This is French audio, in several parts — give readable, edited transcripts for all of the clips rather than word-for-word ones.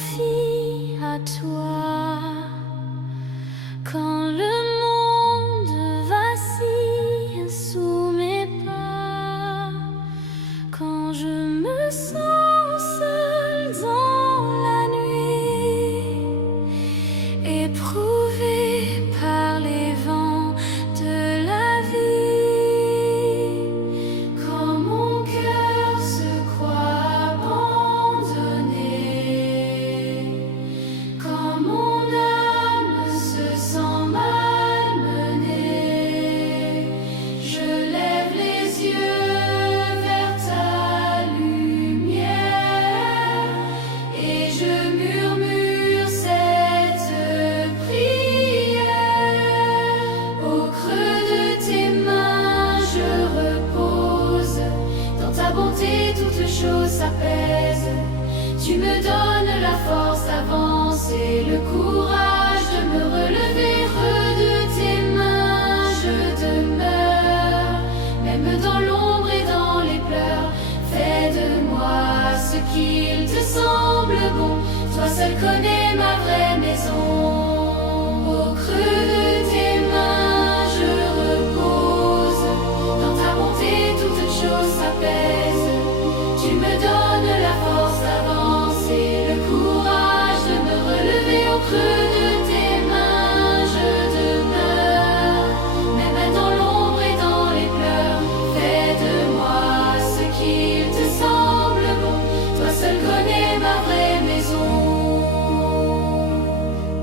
confie à toi. Quand le monde vacille sous mes pas, quand je me sens seule dans la nuit, éprouvée par les vents de la vie, quand mon cœur se croit abandonné, quand mon âme se sent malmenée, je lève les yeux vers ta lumière et je murmure cette prière. Au creux de tes mains je repose, dans ta bonté toutes choses s'apaisent. Tu me donnes la force d'avancer, le courage de me relever. Creux de tes mains je demeure, même dans l'ombre et dans les pleurs. Fais de moi ce qu'il te semble bon, toi seul connais ma vraie maison. Au creux de tes mains je repose, dans ta bonté toutes choses s'apaisent. Tu me donnes la force d'avancer, le courage de me relever. Au creux de tes mains je demeure, même dans l'ombre et dans les pleurs. Fais de moi ce qu'il te semble bon, toi seul connais ma vraie maison.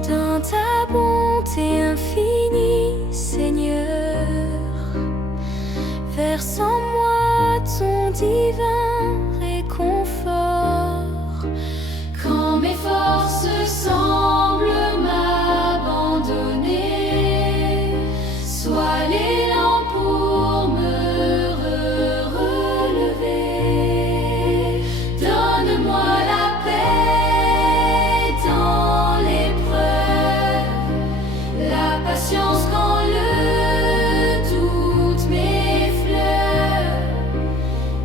Dans ta bonté infinie, Seigneur, verse en moi ton divin réconfort. Quand mes forces semblent m'abandonner, sois l'élan pour me relever. Donne-moi la paix dans l'épreuve, la patience quand le doute m'effleure,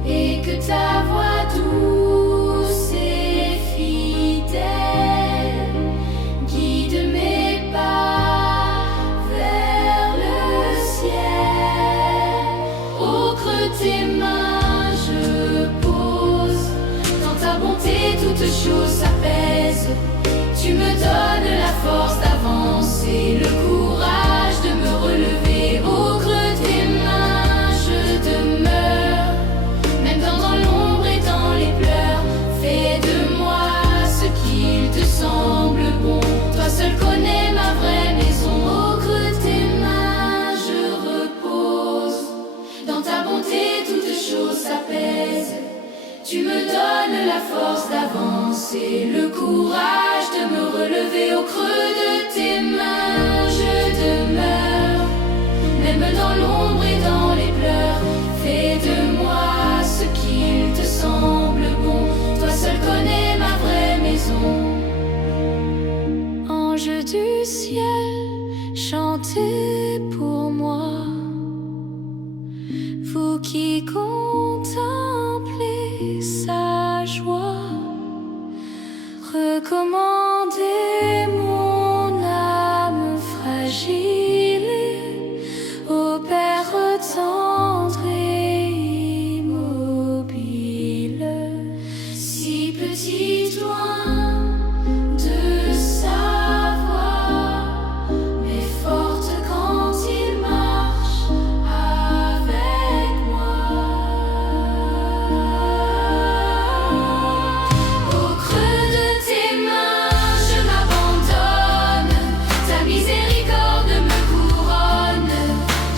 et que ta voix douce et fidèle guide mes pas vers le ciel. Au creux de tes mains je pose, dans ta bonté toutes choses s'apaisent. Tu me donnes la force d'avancer, le courage de me relever. Au creux de tes mains je demeure, même dans l'ombre et dans les pleurs. Fais de moi ce qu'il te semble bon, toi seul connais ma vraie maison. Au creux de tes mains je repose, dans ta bonté toutes choses s'apaisent. Tu me donnes la force d'avancer, le courage de me relever. Au creux de tes mains je demeure, même dans l'ombre et dans les pleurs. Fais de moi ce qu'il te semble bon, toi seul connais ma vraie maison. Anges du ciel, chantez pour moi, vous qui contemplez sa joie. Recommandez mon âme fragile au Père tendre et immobile. Si petit loin de savoir, mais forte quand il marche avec moi. Au creux de tes mains je m'abandonne, ta miséricorde me couronne.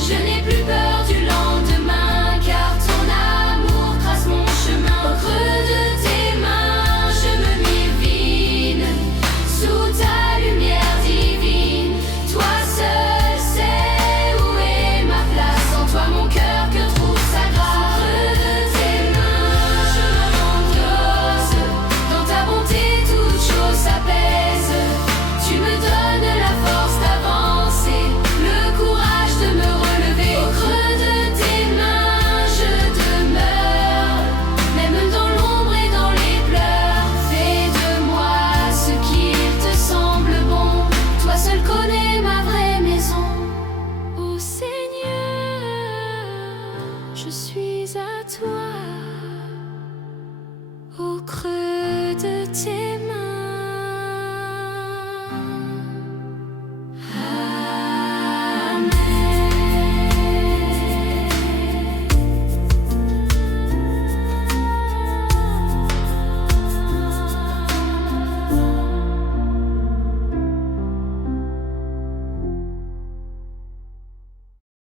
Je n'ai plus peur du lendemain, car ton amour trace mon chemin. Au creux de tes mains je me mets amitié.